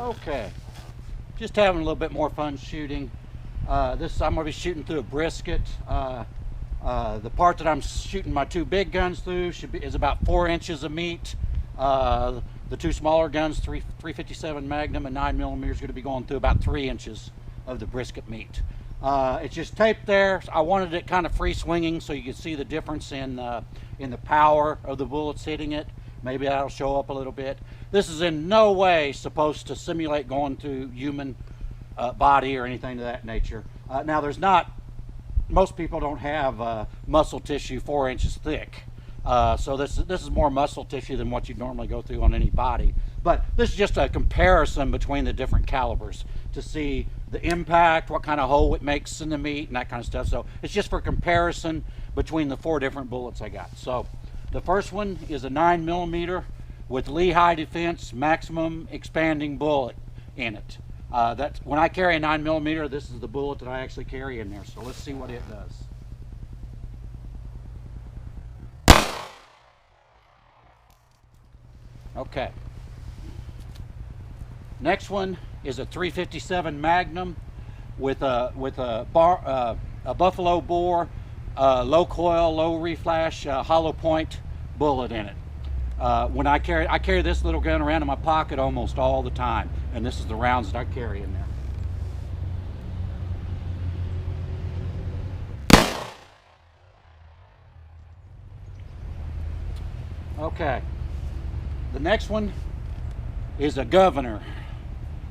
Okay, just having a little bit more fun shooting. I'm going to be shooting through a brisket. The part that I'm shooting my two big guns through is about 4 inches of meat. The two smaller guns, 357 Magnum and 9mm, is going to be going through about 3 inches of the brisket meat. It's just taped there. I wanted it kind of free swinging so you can see the difference in the power of the bullets hitting it. Maybe that'll show up a little bit. This is in no way supposed to simulate going through human body or anything of that nature. Now most people don't have muscle tissue 4 inches thick. So this is more muscle tissue than what you'd normally go through on any body. But this is just a comparison between the different calibers to see the impact, what kind of hole it makes in the meat and that kind of stuff. So it's just for comparison between the 4 different bullets I got. So the first one is a 9mm with Lehigh Defense maximum expanding bullet in it. That's when I carry a 9mm, this is the bullet that I actually carry in there. So let's see what it does. Okay. Next one is a 357 Magnum with a buffalo bore, low coil, low reflash, hollow point bullet in it. When I carry this little gun around in my pocket almost all the time, and this is the rounds that I carry in there. Okay, the next one is a Governor.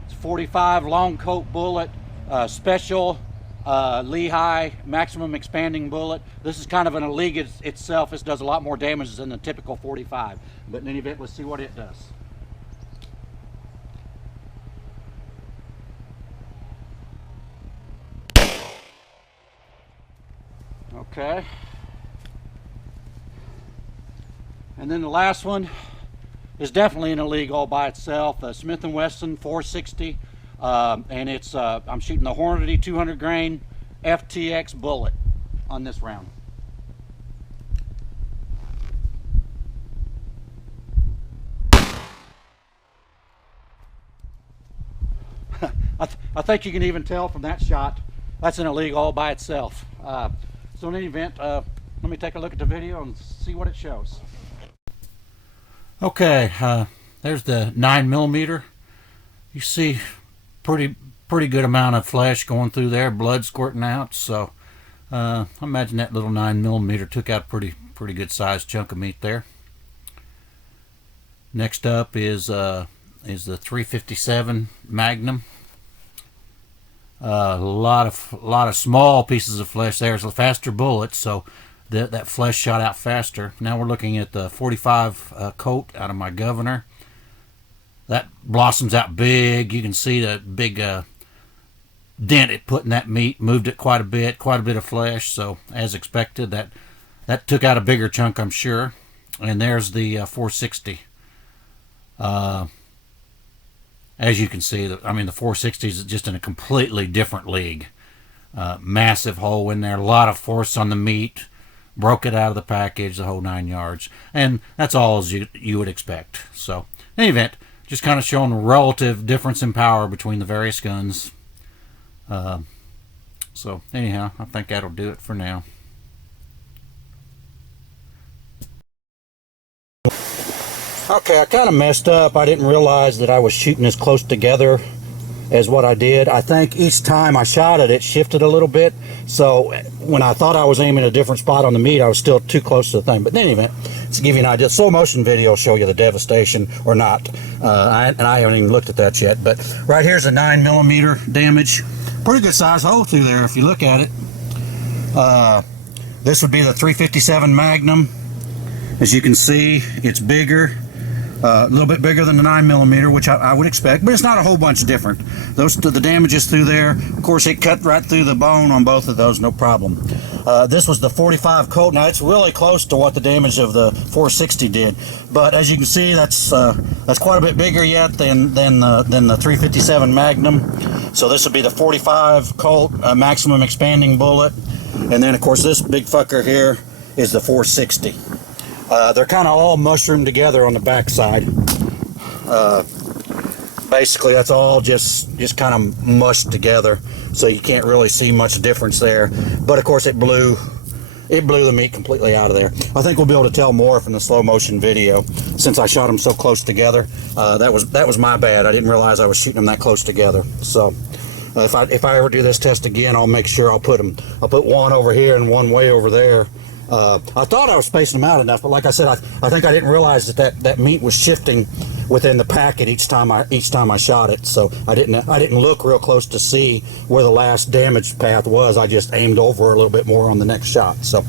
It's 45 long Colt bullet, special Lehigh maximum expanding bullet. This is kind of an League itself. This does a lot more damage than the typical 45. But in any event, let's see what it does. Okay. And then the last one is definitely in a league all by itself. Smith & Wesson 460. And it's I'm shooting the Hornady 200 grain FTX bullet on this round. I think you can even tell from that shot that's in a league all by itself. So in any event, let me take a look at the video and see what it shows. Okay, there's the 9mm. You see pretty good amount of flesh going through there, blood squirting out. So I imagine that little 9mm took out a pretty good sized chunk of meat there. Next up is the 357 Magnum. A lot of small pieces of flesh there. It's a faster bullet, so that flesh shot out faster. Now we're looking at the 45 Colt out of my Governor. That blossoms out big. You can see the big dent it put in that meat. Moved it quite a bit of flesh. So as expected, that took out a bigger chunk, I'm sure. And there's the 460. As you can see, the 460 is just in a completely different league. Massive hole in there, a lot of force on the meat, broke it out of the package, the whole 9 yards. And that's all as you would expect. So in any event, just kind of showing a relative difference in power between the various guns. So anyhow, I think that'll do it for now. Okay, I kind of messed up. I didn't realize that I was shooting as close together as what I did. I think each time I shot it shifted a little bit. So when I thought I was aiming a different spot on the meat, I was still too close to the thing. But in any event, to give you an idea, slow motion video will show you the devastation or not. I haven't even looked at that yet. But right here's a 9mm damage. Pretty good size hole through there if you look at it. This would be the 357 Magnum. As you can see, it's bigger. A little bit bigger than the 9mm, which I would expect, but it's not a whole bunch different. The damages through there, of course, it cut right through the bone on both of those, no problem. This was the 45 Colt. Now it's really close to what the damage of the 460 did, but as you can see, that's quite a bit bigger yet than the 357 Magnum. So this would be the 45 Colt maximum expanding bullet, and then of course this big fucker here is the 460. They're kind of all mushroomed together on the back side. basically that's all just kind of mushed together, so you can't really see much difference there. But of course it blew the meat completely out of there. I think we'll be able to tell more from the slow motion video since I shot them so close together. That was my bad. I didn't realize I was shooting them that close together. So if I ever do this test again, I'll make sure I'll put one over here and one way over there. I thought I was spacing them out enough, but like I said, I think I didn't realize that meat was shifting within the packet each time I shot it. So I didn't look real close to see where the last damage path was. I just aimed over a little bit more on the next shot. So